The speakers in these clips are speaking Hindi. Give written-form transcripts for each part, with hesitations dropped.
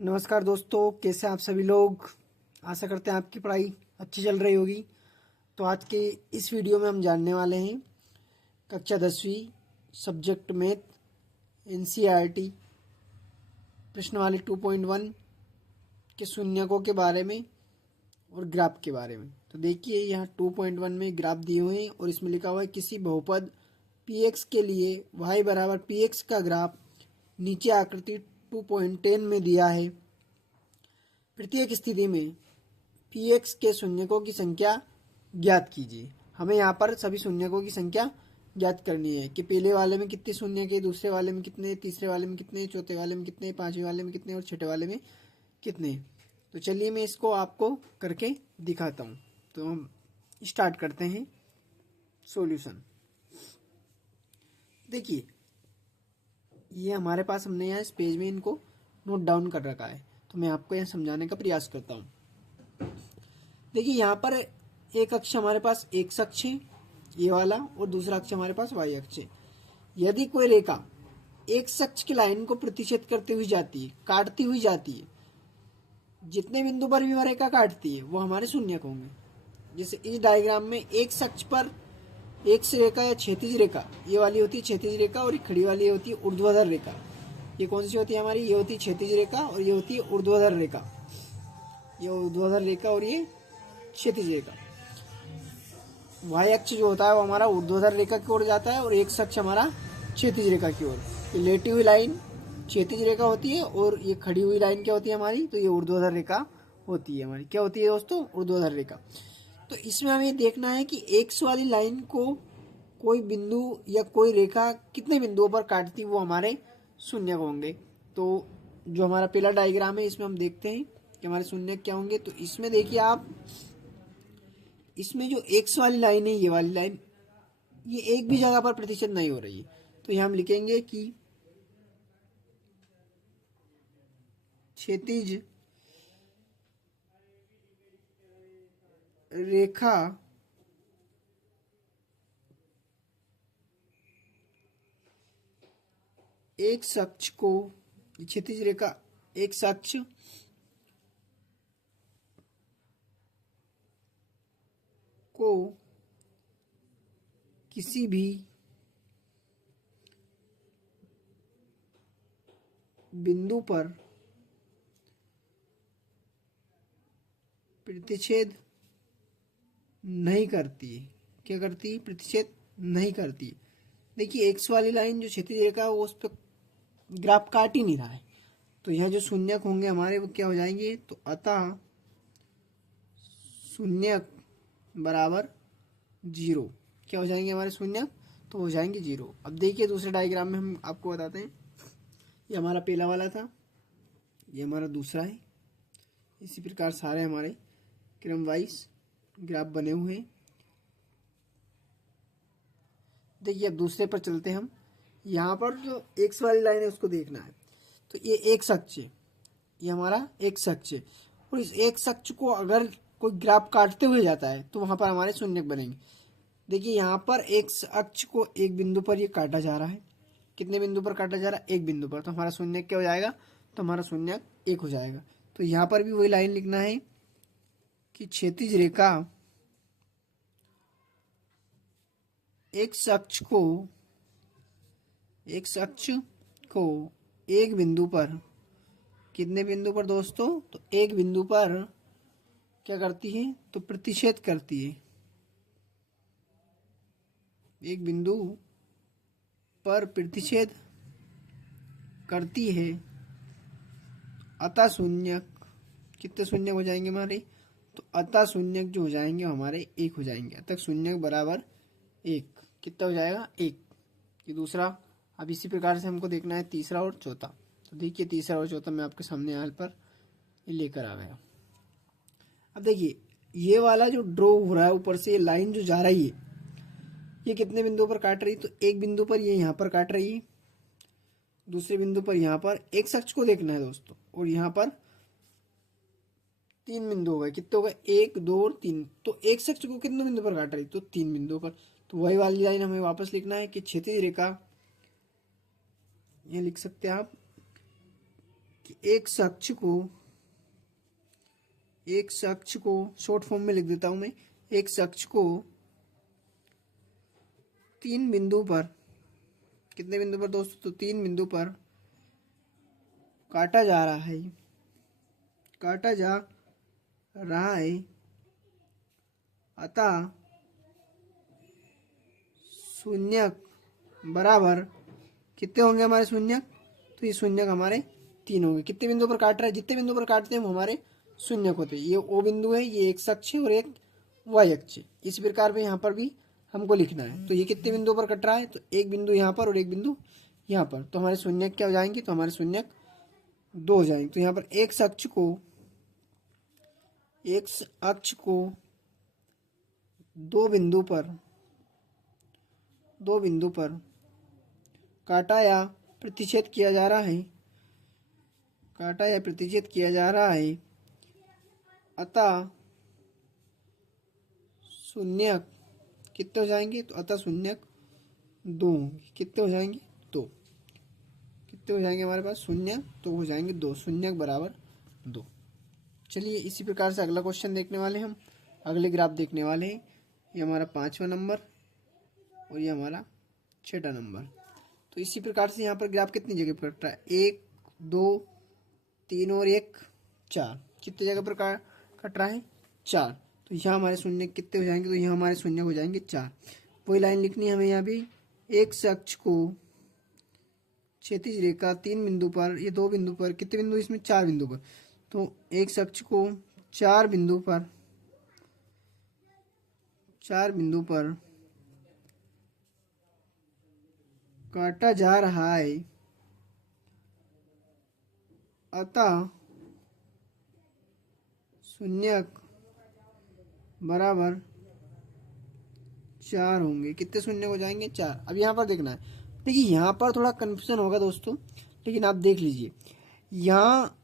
नमस्कार दोस्तों, कैसे आप सभी लोग। आशा करते हैं आपकी पढ़ाई अच्छी चल रही होगी। तो आज के इस वीडियो में हम जानने वाले हैं कक्षा 10वीं सब्जेक्ट मैथ एनसीईआरटी प्रश्नवाली 2.1 के शून्यकों के बारे में और ग्राफ के बारे में। तो देखिए, यहाँ 2.1 में ग्राफ दिए हुए हैं और इसमें लिखा हुआ है किसी बहुपद px के लिए y बराबर px का ग्राफ नीचे आकृति 2.10 में दिया है। प्रत्येक स्थिति में px के शून्यकों की संख्या ज्ञात कीजिए। हमें यहाँ पर सभी शून्यकों की संख्या ज्ञात करनी है कि पहले वाले में कितने शून्य के, दूसरे वाले में कितने, तीसरे वाले में कितने, चौथे वाले में कितने, पांचवें वाले में कितने और छठे वाले में कितने। तो चलिए मैं इसको आपको करके दिखाता हूँ। तो हम स्टार्ट करते हैं सॉल्यूशन। देखिए, ये हमारे पास हमने यहाँ इस पेज में इनको नोट डाउन कर रखा है। तो मैं आपको यहाँ समझाने का प्रयास करता हूँ। देखिए, यहाँ पर एक अक्ष हमारे पास एक्स अक्ष है ये वाला, और दूसरा अक्ष हमारे पास वाई अक्ष है। यदि कोई रेखा एक्स अक्ष की लाइन को प्रतिच्छेद करते हुई जाती है, काटती हुई जाती है, जितने बिंदु पर भी वह रेखा काटती है वो हमारे शून्यक होंगे। जैसे इस डायग्राम में एक्स अक्ष पर एक्स रेखा या क्षैतिज रेखा ये वाली होती है क्षैतिज रेखा, और ये खड़ी वाली होती है ऊर्ध्वाधर रेखा। ये कौन सी होती है हमारी? ये होती है क्षैतिज रेखा और ये होती है ऊर्ध्वाधर रेखा। ये ऊर्ध्वाधर रेखा और ये क्षैतिज रेखा। वाई अक्ष जो होता है वो हमारा ऊर्ध्वाधर रेखा की ओर जाता है और एक्स अक्ष हमारा क्षैतिज रेखा की ओर। ये लेटी हुई लाइन क्षैतिज रेखा होती है और ये खड़ी हुई लाइन क्या होती है हमारी? तो ये ऊर्ध्वाधर रेखा होती है हमारी। क्या होती है दोस्तों? ऊर्ध्वाधर रेखा। तो इसमें हमें देखना है कि एक्स वाली लाइन को कोई बिंदु या कोई रेखा कितने बिंदुओं पर काटती वो हमारे शून्यक होंगे। तो जो हमारा पहला डायग्राम है इसमें हम देखते हैं कि हमारे शून्यक क्या होंगे। तो इसमें देखिए आप, इसमें जो एक्स वाली लाइन है ये वाली लाइन, ये एक भी जगह पर प्रतिशत नहीं हो रही है। तो यहाँ हम लिखेंगे कि क्षैतिज रेखा एक अक्ष को, क्षैतिज रेखा एक अक्ष को किसी भी बिंदु पर प्रतिच्छेद नहीं करती है। क्या करती है? प्रतिच्छेद नहीं करती है। देखिए, एक्स वाली लाइन जो क्षैतिज रेखा है वो उस पर ग्राफ काट ही नहीं रहा है। तो यहाँ जो शून्यक होंगे हमारे वो क्या हो जाएंगे? तो अतः शून्यक बराबर 0। क्या हो जाएंगे हमारे शून्यक? तो हो जाएंगे 0। अब देखिए दूसरे डायग्राम में हम आपको बताते हैं। ये हमारा पहला वाला था, ये हमारा दूसरा है। इसी प्रकार सारे हमारे क्रम वाइज ग्राफ बने हुए हैं। देखिए, अब दूसरे पर चलते हैं हम। यहाँ पर जो एक्स वाली लाइन है उसको देखना है। तो ये एक अक्ष है, ये हमारा एक अक्ष है, और इस एक अक्ष को अगर कोई ग्राफ काटते हुए जाता है तो वहाँ पर हमारे शून्यक बनेंगे। देखिए, यहाँ पर एक अक्ष को एक बिंदु पर ये काटा जा रहा है। कितने बिंदु पर काटा जा रहा है? एक बिंदु पर। तो हमारा शून्यक क्या हो जाएगा? तो हमारा शून्यक 1 हो जाएगा। तो यहाँ पर भी वही लाइन लिखना है कि क्षैतिज रेखा एक अक्ष को एक बिंदु पर, कितने बिंदु पर दोस्तों? तो एक बिंदु पर क्या करती है? तो प्रतिच्छेद करती है। एक बिंदु पर प्रतिच्छेद करती है। अतः शून्यक, कितने शून्यक हो जाएंगे हमारे? तो अतः शून्यक जो हो जाएंगे हमारे 1 हो जाएंगे। अतः शून्यक बराबर 1। कितना हो जाएगा? 1। ये दूसरा। अब इसी प्रकार से हमको देखना है तीसरा और चौथा। तो देखिए, तीसरा और चौथा मैं आपके सामने यहाँ पर ये लेकर आ गया। अब देखिए, ये वाला जो ड्रॉ हो रहा है ऊपर से, ये लाइन जो जा रही है ये कितने बिंदुओं पर काट रही है? तो एक बिंदु पर ये यहाँ पर काट रही है, दूसरे बिंदु पर यहाँ पर। एक अक्ष को देखना है दोस्तों, और यहाँ पर 3 बिंदु हो गए। कितने हो गए? 1 2 और 3। तो एक अक्ष को कितने बिंदु पर काट रही? तो 3 बिंदुओं पर। तो वही वाली लाइन हमें वापस लिखना है कि क्षैतिज रेखा, ये लिख सकते हैं आप कि एक्स अक्ष को शॉर्ट फॉर्म में लिख देता हूं मैं। एक्स अक्ष को 3 बिंदु पर, कितने बिंदु पर दोस्तों? तो 3 बिंदु पर काटा जा रहा है, अतः शून्यक बराबर कितने होंगे हमारे शून्यक? तो ये शून्यक हमारे 3 होंगे। कितने बिंदु पर काट रहा है? जितने बिंदु पर काटते हैं वो हमारे शून्यक होते हैं। ये ओ बिंदु है, ये एक्स अक्ष है और एक वाई अक्ष। इस प्रकार में यहाँ पर भी हमको लिखना है। तो ये कितने बिंदु पर कट रहा है? तो एक बिंदु यहाँ पर और एक बिंदु यहाँ पर। तो हमारे शून्यक क्या हो जाएंगे? तो हमारे शून्यक 2 हो जाएंगे। तो यहाँ पर एक्स अक्ष को 2 बिंदु पर काटा या प्रतिच्छेद किया जा रहा है, अतः शून्यक कितने हो जाएंगे? तो अतः शून्यक 2 होंगे। कितने हो जाएंगे? 2। कितने हो जाएंगे हमारे पास? शून्यक तो हो जाएंगे 2। शून्यक बराबर 2। चलिए इसी प्रकार से अगला क्वेश्चन देखने वाले हम, अगले ग्राफ देखने वाले हैं। ये हमारा 5वां नंबर और ये हमारा 6वां नंबर। तो इसी प्रकार से यहाँ पर ग्राफ कितनी जगह पर कट रहा है? 1 2 3 और 1 4। कितनी जगह पर कट रहा है? 4। तो यहाँ हमारे शून्य कितने हो जाएंगे? तो यहाँ हमारे शून्य हो जाएंगे 4। वही लाइन लिखनी है हमें यहाँ भी। एक्स अक्ष को क्षैतिज रेखा 3 बिंदु पर, ये 2 बिंदु पर, कितने बिंदु इसमें? 4 बिंदु पर। तो एक्स अक्ष को 4 बिंदु पर काटा जा रहा है, अतः शून्यक बराबर 4 होंगे। कितने शून्य हो जाएंगे? 4। अब यहाँ पर देखना है। देखिए यहाँ पर थोड़ा कंफ्यूजन होगा दोस्तों, लेकिन आप देख लीजिए। यहाँ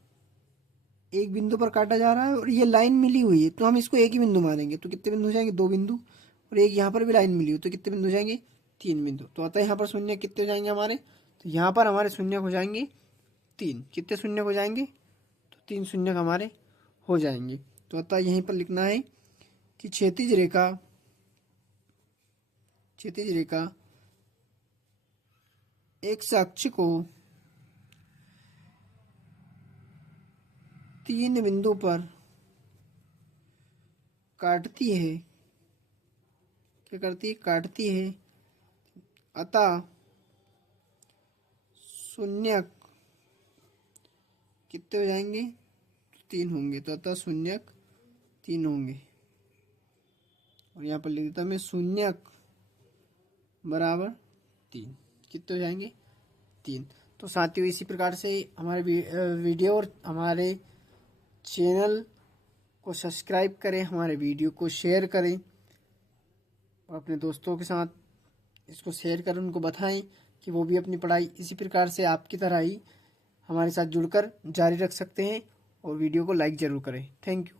एक बिंदु पर काटा जा रहा है और ये लाइन मिली हुई है, तो हम इसको एक ही बिंदु मानेंगे। तो कितने बिंदु हो जाएंगे? 2 बिंदु। और एक यहाँ पर भी लाइन मिली हुई, तो कितने बिंदु हो जाएंगे? 3 बिंदु। तो अतः यहाँ पर शून्य कितने हो जाएंगे हमारे? तो यहाँ पर हमारे शून्य हो जाएंगे 3। कितने शून्य हो जाएंगे? तो 3 शून्य हमारे हो जाएंगे। तो अतः यहीं पर लिखना है कि क्षैतिज रेखा एक्स अक्ष को 3 बिंदु पर काटती है, क्या करती है? काटती है, अतः शून्यक कितने हो जाएंगे? 3 होंगे। तो अतः शून्यक 3 होंगे। और यहाँ पर लिख देता मैं शून्यक बराबर 3। कितने हो जाएंगे? 3। तो साथियों इसी प्रकार से हमारे वीडियो और हमारे चैनल को सब्सक्राइब करें, हमारे वीडियो को शेयर करें और अपने दोस्तों के साथ इसको शेयर करें, उनको बताएं कि वो भी अपनी पढ़ाई इसी प्रकार से आपकी तरह ही हमारे साथ जुड़कर जारी रख सकते हैं। और वीडियो को लाइक ज़रूर करें। Thank you.